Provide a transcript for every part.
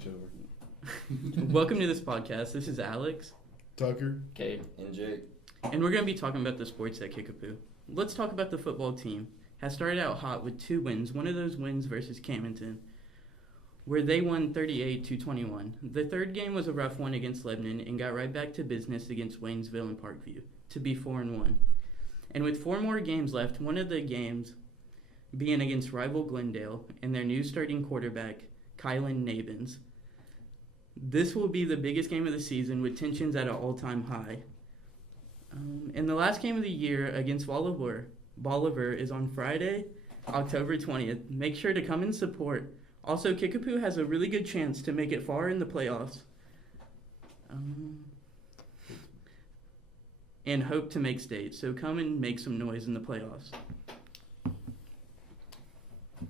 switch over. Welcome to this podcast. This is Alex, Tucker, Cade, and Jake. and we're going to be talking about the sports at Kickapoo. Let's talk about the football team. Has started out hot with 2 wins. One of those wins versus Camdenton, where they won 38-21. The third game was a rough one against Lebanon and got right back to business against Waynesville and Parkview to be 4-1. And with 4 more games left, one of the games being against rival Glendale and their new starting quarterback, Kylan Nabins. This will be the biggest game of the season with tensions at an all-time high. And the last game of the year against Bolivar is on Friday, October 20th. Make sure to come and support. Also, Kickapoo has a really good chance to make it far in the playoffs. And hope to make state. So come and make some noise in the playoffs.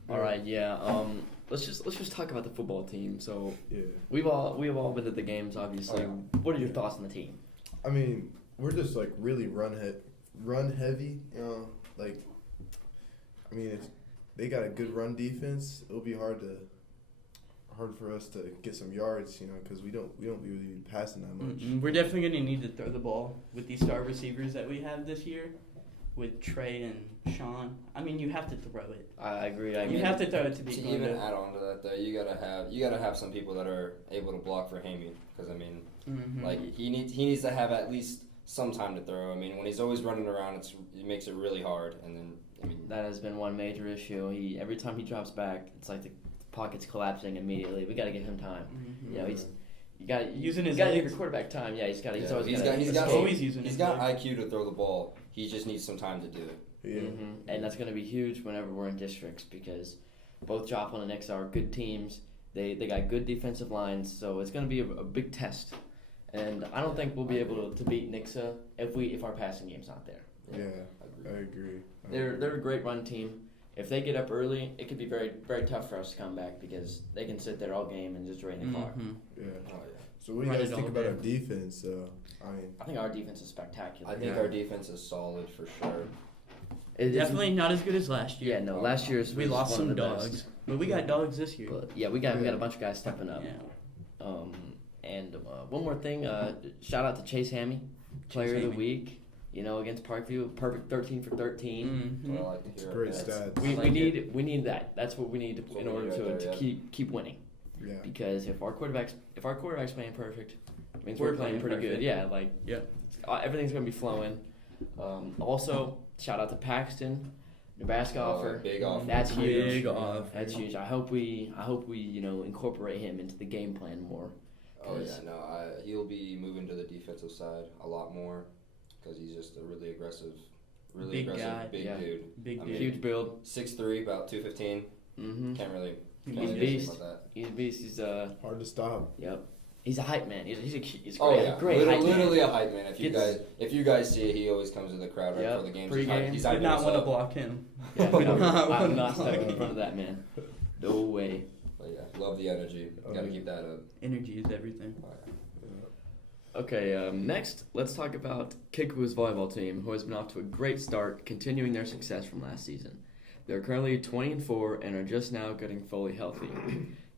All right, yeah. Let's just talk about the football team. So yeah. we've all been to the games, obviously. Oh, What are your thoughts on the team? I mean, we're just like really run heavy. You know, like, I mean, if they got a good run defense, it'll be hard for us to get some yards. You know, because we don't really be passing that much. We're definitely going to need to throw the ball with these star receivers that we have this year, with Trey and Sean. I mean, you have to throw it. I agree. You have to throw it to beat To Glendale. even add on to that, though, you gotta have some people that are able to block for Hamey, because I mean, like he needs to have at least some time to throw. I mean, when he's always running around, it makes it really hard. And then I mean, That has been one major issue. Every time he drops back, it's like the pocket's collapsing immediately. We got to give him time. You know, you got to Using his give your legs. quarterback time. Yeah, he's always always using he's his got legs. IQ to throw the ball. He just needs some time to do it. Yeah. And that's going to be huge whenever we're in districts, because both Joplin and Nixa are good teams. They got good defensive lines, so it's going to be a big test. And I don't think we'll be able to beat Nixa if our passing game's not there. Yeah, I agree. They're a great run team. If they get up early, it could be very, very tough for us to come back, because they can sit there all game and just drain the clock. Yeah. Oh yeah. So what do you Run guys it think all about day. our defense? I think our defense is spectacular. I think our defense is solid for sure. Definitely not as good as last year. Yeah, no. Last year's We was lost one some of the dogs, best. but we got dogs this year. But yeah, we got a bunch of guys stepping up. Yeah. And one more thing, shout out to Chase Hammy, Player of the Week. You know, against Parkview, perfect 13 for 13. That's what I like to It's hear. great That's- stats. We need that. That's what we need That's what in we order need right to there, keep winning. Yeah. Because if our quarterback's playing perfect, it means We're we're playing playing pretty good. perfect. Yeah, everything's gonna be flowing. Also, shout out to Paxton, Nebraska offer. Big offer. That's huge. Big offer. That's huge. I hope we incorporate him into the game plan more. Oh yeah, no, he'll be moving to the defensive side a lot more, because he's just a really aggressive, Big guy. big Yeah. dude. Big I dude. mean, Huge build. 6'3", about 215. Mm-hmm. Can't really. He's can't a do beast. anything about He's a beast. He's Hard to stop. Yep. He's a hype man. He's that. great. Oh yeah, Great hype man. literally a hype man. If Gets- you guys see it, he always comes to the crowd right Yep, before the games. pre-game. He's I hyping would not us want to up. block him. Yeah, no, I'm not block stuck in him. front of that man. No way. But yeah, love the energy. Got to keep that up. Energy is everything. Oh, yeah. Okay, next, let's talk about Kickapoo's volleyball team, who has been off to a great start, continuing their success from last season. They're currently 20-4 and are just now getting fully healthy.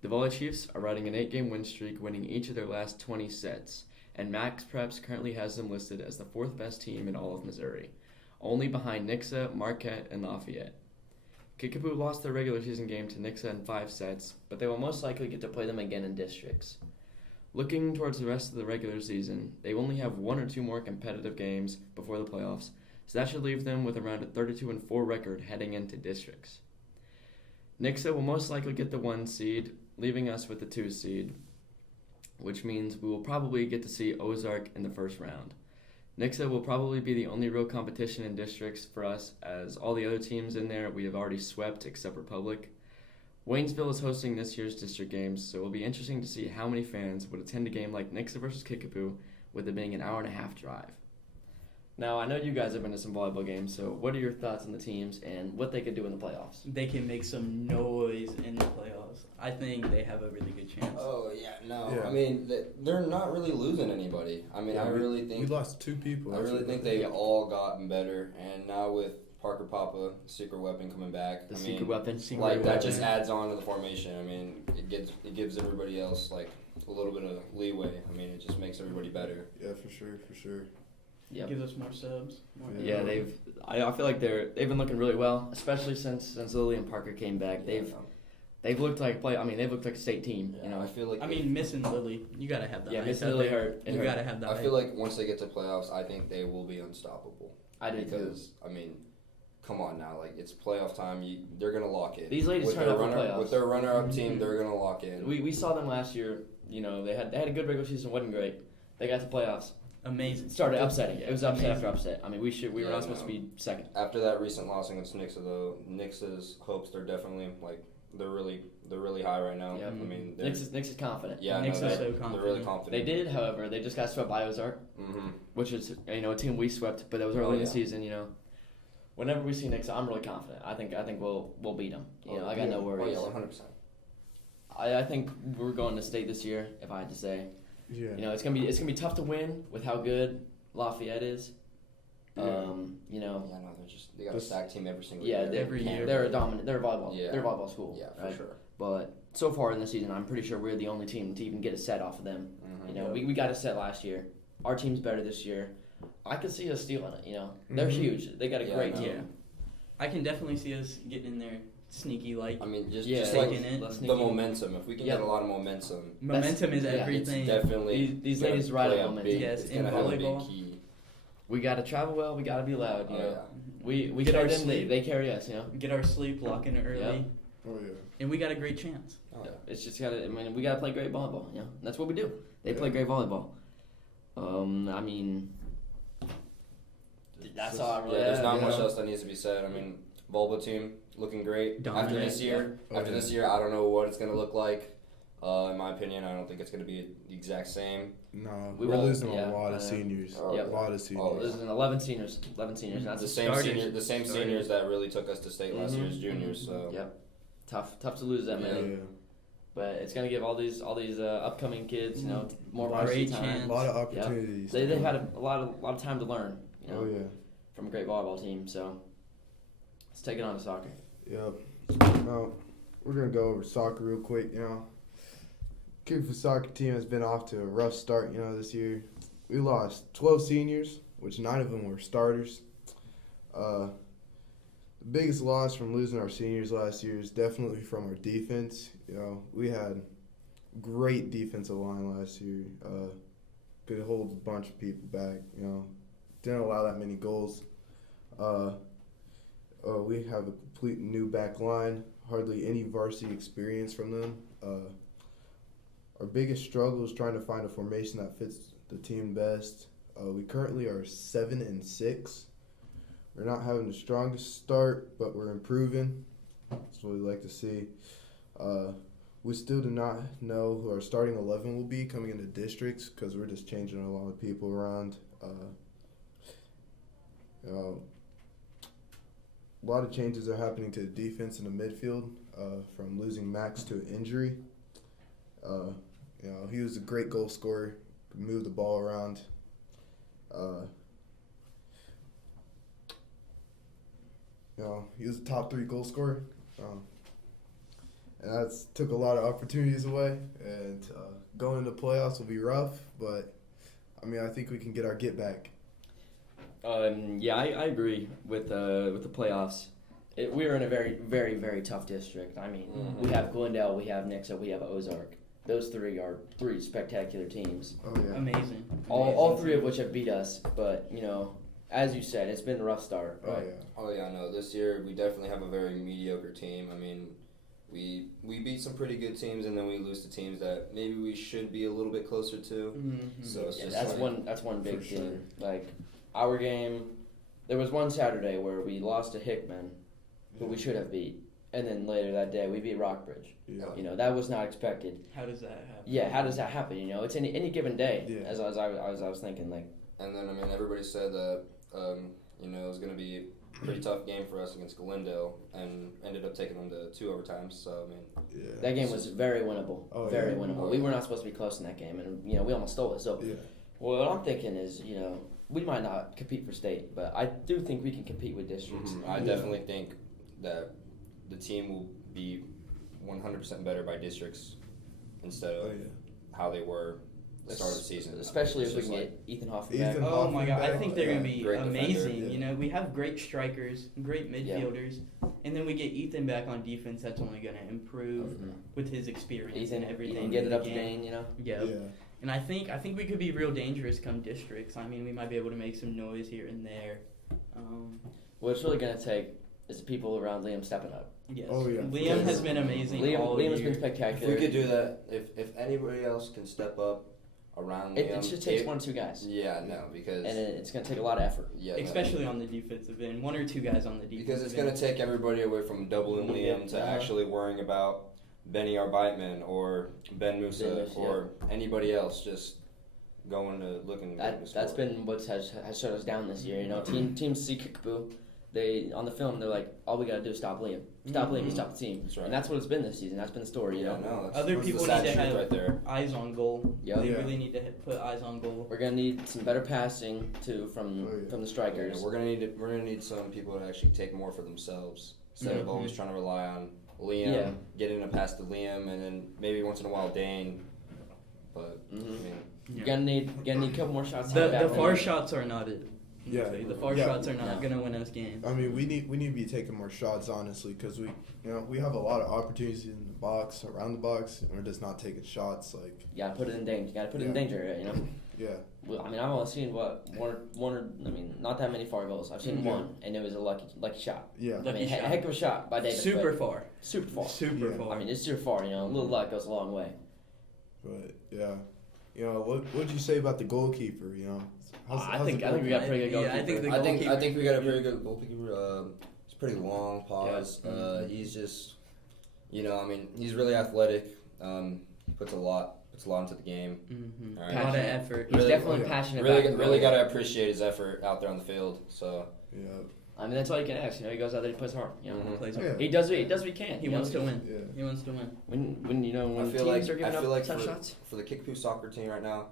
The Volley Chiefs are riding an 8-game win streak, winning each of their last 20 sets, and Max Preps currently has them listed as the 4th best team in all of Missouri, only behind Nixa, Marquette, and Lafayette. Kickapoo lost their regular season game to Nixa in 5 sets, but they will most likely get to play them again in districts. Looking towards the rest of the regular season, they only have 1 or 2 more competitive games before the playoffs, so that should leave them with around a 32-4 record heading into districts. Nixa will most likely get the 1 seed, leaving us with the 2 seed, which means we will probably get to see Ozark in the first round. Nixa will probably be the only real competition in districts for us, as all the other teams in there we have already swept except Republic. Waynesville is hosting this year's district games, so it will be interesting to see how many fans would attend a game like Nixa versus Kickapoo, with it being an hour-and-a-half drive. Now, I know you guys have been to some volleyball games, so what are your thoughts on the teams and what they could do in the playoffs? They can make some noise in the playoffs. I think they have a really good chance. Oh yeah, no. Yeah. I mean, they're not really losing anybody. I mean, Yeah, I really we think lost 2 people. I really think they've all gotten better, and now with Parker Papa, secret weapon coming back. The secret weapon. Like that just adds on to the formation. I mean, it gives everybody else like a little bit of leeway. I mean, it just makes everybody better. Yeah, for sure. Yep. Gives us more subs. Yeah, I feel like they've been looking really well, especially since Lily and Parker came back. They've looked like they've looked like a state team. Yeah, you know, I feel like missing Lily, you gotta have that. Yeah, missing Lily hurt. You gotta have that. I feel like once they get to playoffs, I think they will be unstoppable. I do because too. I mean, come on now, like it's playoff time. They're gonna lock in. These ladies turn up for playoffs. With their runner-up team, they're gonna lock in. We saw them last year. You know, they had a good regular season, wasn't great. They got to playoffs. Amazing. Started upsetting. It was upset after upset. I mean, we were not supposed to be second. After that recent loss against Nixa, though, Nix's hopes are definitely like they're really high right now. Yep. I mean, Nix's confident. Yeah, Nix's so confident. They're really confident. They did, however, they just got swept by Ozark, which is a team we swept, but that was early in the season. You know, whenever we see Nixa, I'm really confident. I think we'll beat them. You know, I got no worries. Oh yeah, 100%. I think we're going to state this year, if I had to say. Yeah. You know, it's gonna be tough to win with how good Lafayette is. Yeah. You know. Yeah, no, they got a stacked team every single year. year. Every year. They're a dominant. They're a volleyball. Yeah. They're a volleyball school. Yeah, for right? sure. But so far in the season, I'm pretty sure we're the only team to even get a set off of them. You know, we got a set last year. Our team's better this year. I could see us stealing it. You know, they're huge. They got a great team. Yeah. I can definitely see us getting in there sneaky like. I mean, just like the momentum. If we can get a lot of momentum. Momentum is everything. It's definitely these ladies ride on momentum. Yes, it's in gonna have a big volleyball. key. We gotta travel well. We gotta be loud. You know, Yeah. we Get carry our them. sleep. They carry us. You know, Get our sleep, lock in early. Yep. Oh yeah. And we got a great chance. Oh, yeah. it's just gotta. I mean, we gotta play great volleyball. You know, that's what we do. They play great volleyball. I mean, that's all I really. Yeah, there's not much else that needs to be said. I mean, volleyball team looking great. Dominant. After this year, I don't know what it's gonna look like. In my opinion, I don't think it's gonna be the exact same. No, We we're won't- losing yeah, a lot of I know. seniors. Yep. A lot of seniors. There's an 11 seniors. 11 seniors. That's The started. same seniors that really took us to state last year as juniors. So Yep. Tough to lose that many. Yeah. But it's gonna give all these upcoming kids, you know, more Great varsity chance. time. A lot of opportunities. They've had a lot of time to learn, you know, Oh yeah. from a great volleyball team. So let's take it on to soccer. Yep. Now we're gonna go over soccer real quick. You know, Kickapoo soccer team has been off to a rough start. You know, this year we lost 12 seniors, which 9 of them were starters. The biggest loss from losing our seniors last year is definitely from our defense. You know, we had great defensive line last year. Could hold a bunch of people back. You know, didn't allow that many goals. We have a complete new back line. Hardly any varsity experience from them. Our biggest struggle is trying to find a formation that fits the team best. We currently are 7-6. We're not having the strongest start, but we're improving. That's what we like to see. We still do not know who our starting 11 will be coming into districts because we're just changing a lot of people around. A lot of changes are happening to the defense in the midfield from losing Max to an injury. He was a great goal scorer, could move the ball around. He was a top 3 goal scorer. And that took a lot of opportunities away. And going into playoffs will be rough, but I think we can get our get back. Yeah, I agree with the playoffs. We're in a very, very, very tough district. I mean, we have Glendale, we have Nixa, we have Ozark. Those 3 are 3 spectacular teams. Oh yeah, Amazing. All 3 of which have beat us, but you know, as you said, it's been a rough start. Oh Right? yeah. Oh yeah, no. This year we definitely have a very mediocre team. I mean, we beat some pretty good teams, and then we lose to teams that maybe we should be a little bit closer to. So it's Yeah, just that's one big For thing. sure. Like our game, there was one Saturday where we lost to Hickman, who we should have beat, and then later that day we beat Rockbridge. Yeah. You know, that was not expected. How does that happen? Yeah, how does that happen? You know, it's any given day. Yeah. As I was thinking, like. And then everybody said that it was gonna be a pretty tough game for us against Glendale, and ended up taking them to 2 overtimes. So Yeah. That game was very winnable. Oh, Very yeah. winnable. Oh, we yeah. were not supposed to be close in that game, and we almost stole it. So Yeah. what I'm thinking is, we might not compete for state, but I do think we can compete with districts. I definitely think that the team will be 100% better by districts instead of how they were the start of the season. Especially if we It's can just get Ethan Hoffman back. Ethan Oh my God, I Hoffman think they're back, gonna be great amazing. defender, You know, we have great strikers, great midfielders, and then we get Ethan back on defense. That's only gonna improve with his experience Ethan, and everything. you can in get it the up to game. Dane, you know. Yeah. Yeah. And I think we could be real dangerous come districts. I mean, we might be able to make some noise here and there. What it's really going to take is the people around Liam stepping up. Yes. Oh, yeah. Liam has been amazing all Liam has year. been spectacular. If we could do that, if anybody else can step up around Liam, It just takes 1 or 2 guys. Yeah, no, because And it's going to take a lot of effort. yeah, Especially on the defensive end, 1 or 2 guys on the defensive because it's end. going to take everybody away from doubling Liam to actually worrying about Benny Arbeitman or Ben Musa or anybody else just going to looking. That's been what has shut us down this year. You know, teams see Kickapoo, they on the film they're like, all we got to do is stop Liam, Liam, stop the team, That's right. and that's what it's been this season. That's been the story. You know, no, Other that's people the sad need to truth have right there. eyes on goal. Yep. They Yeah. really need to put eyes on goal. we're gonna need some better passing too from the strikers. Yeah, we're gonna need some people to actually take more for themselves instead of always trying to rely on Liam, Yeah. getting a pass to Liam, and then maybe once in a while Dane. But I mean, You're gonna need a couple more shots. The far shots are not it. Yeah. The far shots are not gonna win us games. I mean, we need to be taking more shots, honestly, because we have a lot of opportunities in the box, around the box, and we're just not taking shots. Like, You gotta put it in danger. You gotta put it in danger. You know. yeah, Well, I mean, I've only seen one or I mean, not that many far goals. I've seen one, and it was a lucky shot. yeah, I Lucky mean, shot. a heck of a shot by Davis. Super but far. super far. Super Yeah. far. I mean, it's super far. You know, a little luck goes a long way. but yeah, what'd you say about the goalkeeper? You know, I think we got a pretty good Yeah, I think goalkeeper. the I think we got a very good goalkeeper. It's pretty long pause. He's just, I mean, he's really athletic. He puts a lot into the game. Mm-hmm. All A right. lot of effort. He's Really- definitely passionate. Really, about really got to appreciate his effort out there on the field. So yeah, I mean, that's all you can ask. You know, he goes out there, he plays hard. You know, Plays yeah. he does what he can. He you know? wants to win. yeah. He wants to win. When I feel teams like are giving up tough for, shots. for the Kickapoo soccer team right now,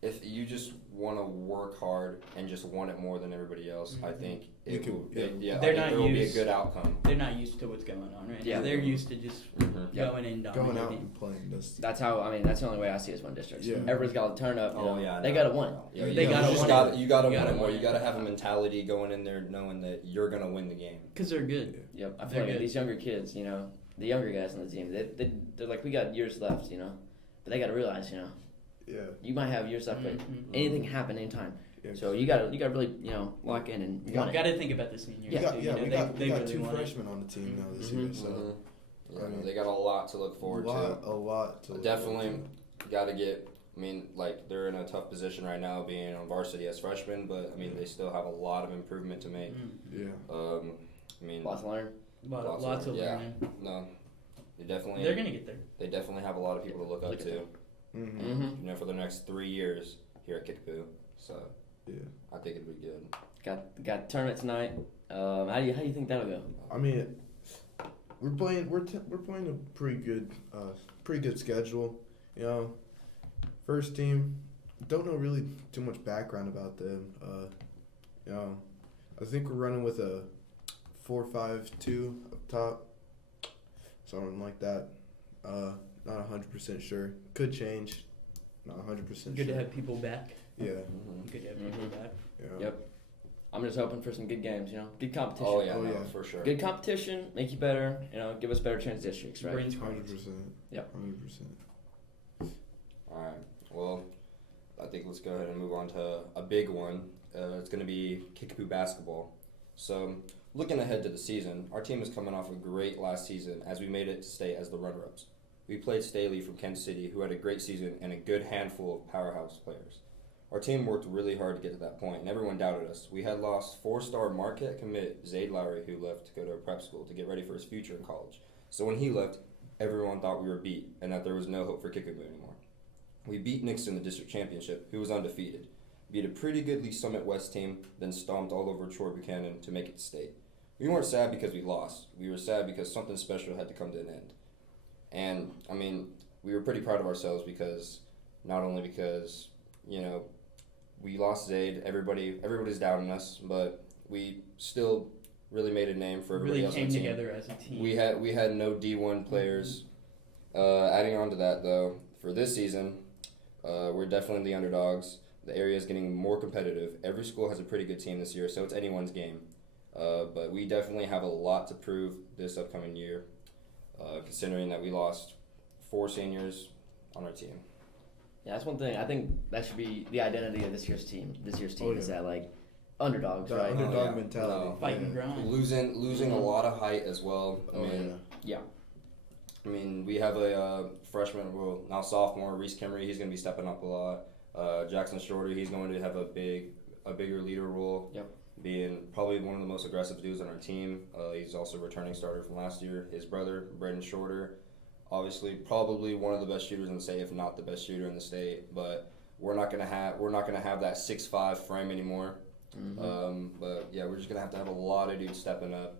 if you just want to work hard and just want it more than everybody else, I think You can- They're I think not there will be a used- good outcome. They're not used to what's going on right Yeah. now. They're used to just Yeah. going and Going out dominating. and playing. That's how. I mean, that's the only way I see us win districts. Yeah. Everybody's got to turn up. You know? Oh yeah, They got to win. Yeah, They gotta you want got it. you got to You want gotta it more. want You it. got to have a mentality going in there knowing that you're gonna win the game. Because they're good. Yep. I They're feel like good. these younger kids, you know, the younger guys on the team, they're like, we got years left, you know, but they got to realize, you know, Yeah, you might have years left, but Mhm. anything can happen anytime. yeah. So you got to really, you know, lock in and You want it. got to think about the seniors. we got, too, yeah, you know, we they got really two want it. freshmen on the team now this Mhm. year, so Yeah, I mean, they got a lot to look forward to. a lot to look Definitely forward got to get. I mean, like they're in a tough position right now, being on varsity as freshmen, but I mean they still have a lot of improvement to make. Mm. to. Yeah, I mean, Lots to learn. Lots of yeah. learning. no, they definitely They're gonna get there. they definitely have a lot of people to look up Look at to. them. mm-hmm. For the next 3 years here at Kickapoo. So Yeah. I think it'd be good. Got tournament tonight. How do you think that'll go? I mean, we're playing a pretty good schedule. You know, first team, don't know really too much background about them. You know, I think we're running with a 4-5-2 up top, something like that. Not 100% sure. Could change. Not 100% Good sure. to have people back. Yeah. Good to have people back. Yeah. Yep. I'm just hoping for some good games, you know, good competition. Oh yeah, Oh, no, yeah. for sure. Good competition, make you better, you know, give us better chance districts, right? Brains 100%. Yep. 100%. All right. Well, I think let's go ahead and move on to a big one. It's going to be Kickapoo basketball. So, looking ahead to the season, our team is coming off a great last season as we made it to state as the runner-ups. We played Staley from Kansas City, who had a great season and a good handful of powerhouse players. Our team worked really hard to get to that point, and everyone doubted us. We had lost 4-star Marquette commit Zayd Lowry, who left to go to a prep school to get ready for his future in college. So when he left, everyone thought we were beat and that there was no hope for Kickapoo anymore. We beat Nixon in the district championship, who was undefeated. Beat a pretty good Lee Summit West team, then stomped all over Troy Buchanan to make it to state. We weren't sad because we lost. We were sad because something special had to come to an end. And, I mean, we were pretty proud of ourselves because, not only because, we lost Zade. Everybody's doubting us, but we still really made a name for everybody Really else on came the team. together as a team. We had no D1 players. Adding on to that, though, for this season, we're definitely the underdogs. The area is getting more competitive. Every school has a pretty good team this year, so it's anyone's game. But we definitely have a lot to prove this upcoming year, considering that we lost 4 seniors on our team. Yeah, that's one thing. I think that should be the identity of this year's team. This year's team Oh, yeah. is that like underdogs, That right? underdog yeah. mentality. No. Fight and Yeah. grind. Losing a lot of height as well. Oh, yeah. I mean, we have a freshman, well, now sophomore, Reese Kimmery. He's going to be stepping up a lot. Jackson Shorter, he's going to have a bigger leader role. Yep. Being probably one of the most aggressive dudes on our team. He's also a returning starter from last year. His brother, Braden Shorter, obviously probably one of the best shooters in the state, if not the best shooter in the state. But we're not gonna have that 6'5" frame anymore. But yeah, we're just gonna have a lot of dudes stepping up.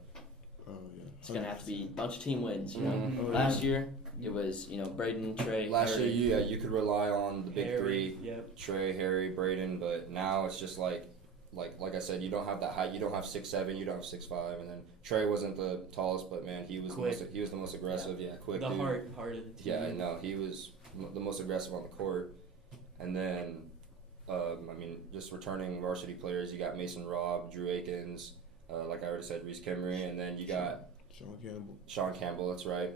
Oh, yeah. It's gonna have to be a bunch of team wins. You know, Mhm. last year it was Braden, Trey. Last Harry. year, you could rely on the big Harry, 3, Yep. Trey, Harry, Braden. But now it's just like I said, you don't have that height. You don't have 6'7", you don't have 6'5", and then Trey wasn't the tallest, but man, he was Quick. the most aggressive. Yeah, quick. The dude. heart of the team. Yeah, no, he was the most aggressive on the court. And then, just returning varsity players, you got Mason Robb, Drew Akins, like I already said, Reese Kimmery, and then you got Sean Campbell, that's right.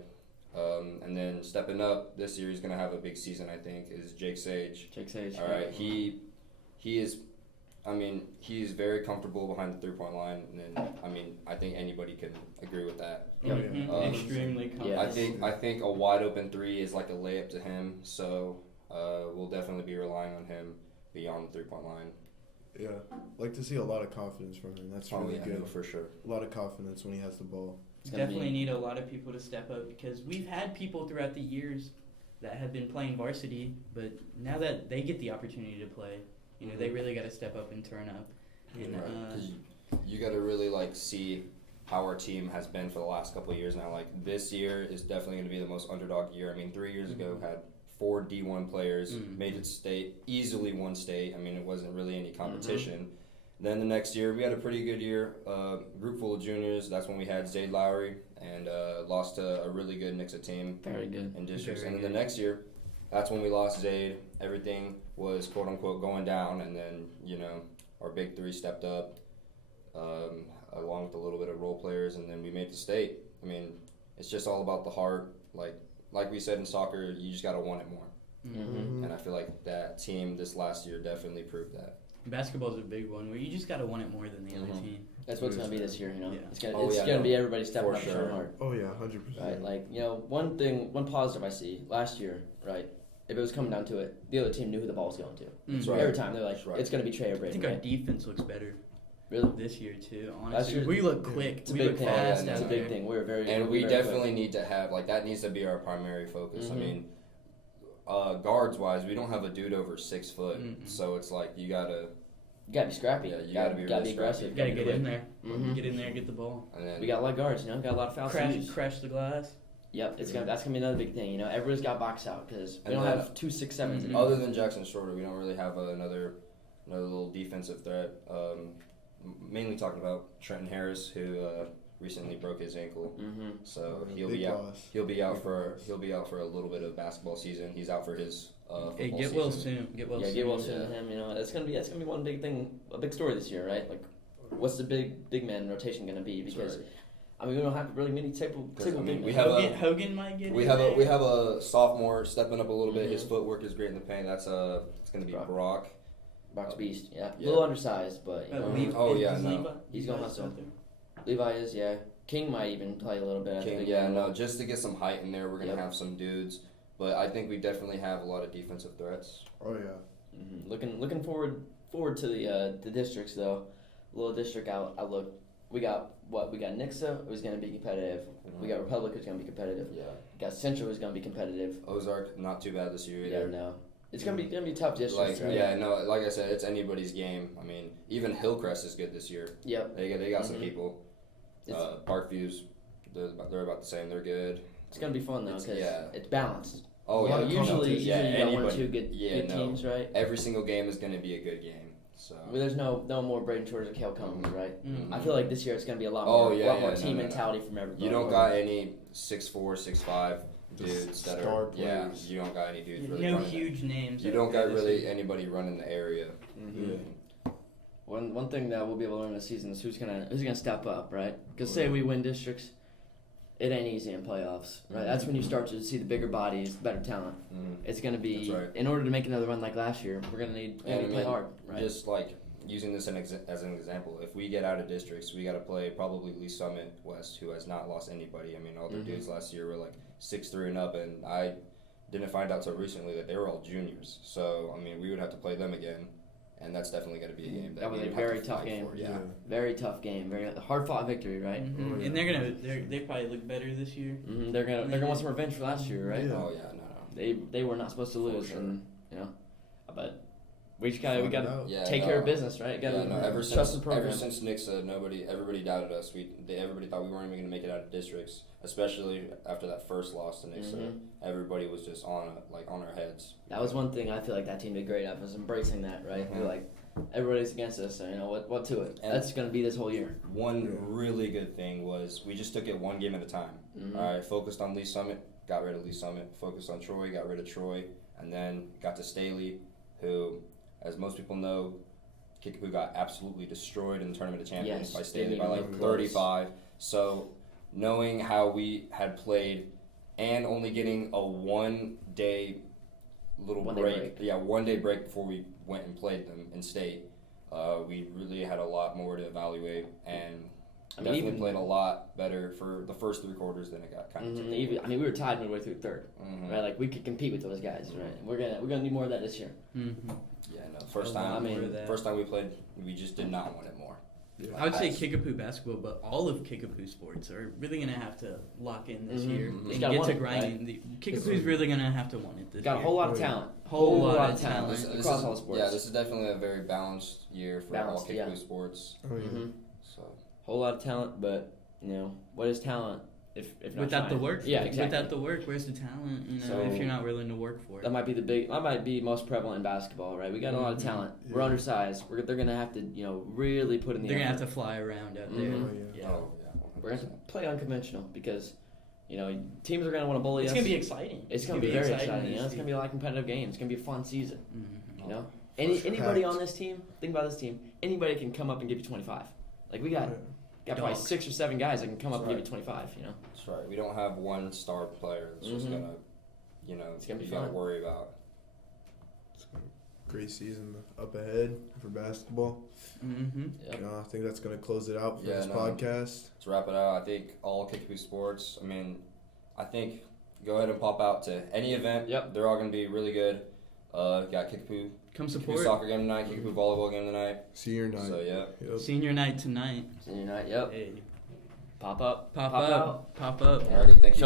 And then stepping up this year, he's going to have a big season, I think, is Jake Sage. Jake Sage. All right, he is, he's very comfortable behind the three-point line, and I think anybody can agree with that. Oh, yeah. Mhm. Extremely confident. Yeah. I think a wide open 3 is like a layup to him, so we'll definitely be relying on him beyond the 3-point line. Yeah, like to see a lot of confidence from him. That's really good. No, for sure. A lot of confidence when he has the ball. Definitely need a lot of people to step up because we've had people throughout the years that have been playing varsity, but now that they get the opportunity to play, they really got to step up and turn up. And, Right. 'Cause you got to really see how our team has been for the last couple of years now. Like this year is definitely going to be the most underdog year. 3 years ago had 4 D1 players, made it state, easily won state. It wasn't really any competition. Then the next year, we had a pretty good year. Group full of juniors. That's when we had Zade Lowry and lost to a really good Nixa team Very good. in districts. Very And then the next year, that's when we lost Zade. Everything was quote unquote going down, and then our big 3 stepped up, along with a little bit of role players, and then we made the state. It's just all about the heart. Like we said in soccer, you just gotta want it more. Mm-hmm. And I feel like that team this last year definitely proved that. Basketball's a big one where you just got to want it more than the other team. That's what's gonna be this year. Yeah. It's gonna Oh, yeah, be everybody stepping for up and sure. trying hard. Oh yeah, 100%. Right, one positive I see last year, right? If it was coming down to it, the other team knew who the ball was going to. That's Mhm. right. Every time they're like, That's right. it's going to be Trey or I Braden. think our Right? defense looks better Really, this year too. Last Honestly, year- we look quick. it's a we big look thing. fast. Yeah, It's a out big there. thing. We're very And we're we very definitely quick. need to have that needs to be our primary focus. Mhm. Guards wise, we don't have a dude over 6 foot, Mm-mm. so it's like you gotta. You gotta be scrappy. Yeah, you gotta be really aggressive. You gotta get quick. in there. Mhm. Get in there. Get the ball. And then We got a lot of guards. Got a lot of fouls to use. Crash the glass. Yep, that's gonna be another big thing. Everybody's got box out because we And don't then- have 2 6'7" Mhm. anymore. other than Jackson Shorter, we don't really have another little defensive threat. Mainly talking about Trenton Harris, who recently broke his ankle, Mm-hmm. so Big he'll be out. loss. He'll be out Big for loss. a little bit of basketball season. He's out for his football Hey, get season. well soon. Get well soon. Get well soon yeah. to him. That's gonna be one big thing, a big story this year, right? Like, what's the big man rotation gonna be? Because That's right. we don't have really many typical big we men. have Hogan might get. We in have there. we have a sophomore stepping up a little bit. Mhm. His footwork is great in the paint. That's it's gonna be Brock. Box beast, yeah. Yeah. A little undersized, but Oh, yeah, is no. He's gonna Levi's hustle. out there? Levi is, yeah. King might even play a little bit. I King, think. yeah, no, just to get some height in there, we're gonna Yep. have some dudes. But I think we definitely have a lot of defensive threats. Oh yeah. Looking forward to the districts though. Little district outlook. We got Nixa, who's gonna be competitive. We got Republic, who's gonna be competitive. Yeah. We got Central, who's gonna be competitive. Ozark, not too bad this year Yeah, either. no. It's gonna be tough districts, right? Yeah, no, like I said, it's anybody's game. Even Hillcrest is good this year. Yep. They got some Mhm. people. It's- Parkview's, they're about the same. They're good. It's gonna be fun though, because Yeah. it's balanced. Oh A lot yeah, of Usually yeah, you got one or anybody- two good teams, right? Every single game is going to be a good game. So. I mean, there's no more Braden Shores or Kale Cummings, right? Mm-hmm. I feel like this year it's going to be a lot Oh, more, yeah, more yeah, team no. mentality from everybody. You don't got any 6'4", 6'5" Just dudes that star are players. You don't got any dudes really No running huge names. You out don't there got this really year. anybody running the area. Mm-hmm. Yeah. One thing that we'll be able to learn this season is who's gonna step up, right? Because say we win districts, it ain't easy in playoffs, right? That's when you start to see the bigger bodies, better talent. It's gonna be That's right. in order to make another run like last year, we're gonna need And to play hard, right? Just like using this as an example, if we get out of districts, we got to play probably Lee Summit West, who has not lost anybody. I mean, all their dudes last year were like 6'3" and up, and I didn't find out so recently that they were all juniors. So I mean, we would have to play them again, and that's definitely going to be a game That was we a would have very to tough fight game. for, yeah. Very tough game, very hard fought victory, right? Mhm. Oh, yeah. And they probably look better this year. Mm-hmm. They're gonna want some revenge for last year, right? Yeah. Oh yeah, no. They were not supposed to lose, sure. and but we just gotta Find out. Yeah, take care of business, right? Gotta Yeah, no, ever trust since the program. Nixa, everybody doubted us. Everybody thought we weren't even going to make it out of districts, especially after that first loss to Nixa. Everybody was just on our heads. That was one thing I feel like that team did great at, was embracing that, right? Mhm. We're like, everybody's against us, so what to it? And- That's gonna be this whole year. One really good thing was we just took it one game at a time. Mhm. All right, focused on Lee Summit, got rid of Lee Summit. Focused on Troy, got rid of Troy, and then got to Staley, who, as most people know, Kickapoo got absolutely destroyed in the Tournament of Champions Yes, by they Staley didn't by even like come close. 35. So, knowing how we had played and only getting a 1 day little One day break, yeah, 1 day break before we went and played them in state, we really had a lot more to evaluate and definitely played a lot better for the first 3 quarters than it got kind of. We were tied midway through third, right? Like we could compete with those guys, right? We're gonna need more of that this year. Mm-hmm. Yeah, no. First A lot time, more of that. first time we played, we just did not want it more. Yeah. I would say Kickapoo basketball, but all of Kickapoo sports are really going to have to lock in this year Mhm. and Just gotta get want to it, grinding. Kickapoo's really going to have to want it this Got a year. whole lot of talent, Whole lot of talent talent. This across is, all sports. Yeah, this is definitely a very balanced year for Balanced, all yeah. Kickapoo sports. Oh, yeah. Mhm. So Whole lot of talent, but what is talent if not Without the trying? work, Yeah, exactly. Without the work, where's the talent? So- if you're not willing to work for it. That might be most prevalent in basketball, right? We got a lot of talent. We're Yeah. undersized. They're gonna have to, really put in the They're gonna have effort. to fly around out there. Mhm. Oh, yeah. oh yeah, We're gonna have to play unconventional because, teams are gonna want to bully It's us. gonna be exciting. It's gonna be very exciting exciting. to It's see. gonna be a lot of competitive games. It's gonna be a fun season. Mhm. You know, Packed. anybody on this team, think about this team. Anybody can come up and give you 25. Like we got probably Dog. 6 or 7 guys that can come up That's and give you 25. that's right. We don't have one star player that's just Mhm. gonna, It's gonna be you gotta fun. worry about. It's a great season up ahead for basketball. Mm-hmm. Yep. I think that's going to close it out for Yeah, this no. podcast. To wrap it out, I think all Kickapoo sports. I mean, I think go ahead and pop out to any event. Yep. They're all gonna be really good. Got Kickapoo Come Kickapoo support. soccer game tonight, Kickapoo volleyball game tonight. Senior night. So yeah. Yep. Senior night tonight. Senior night. Yep. Hey, Pop up. pop out. up. Pop up. Alrighty, thank you.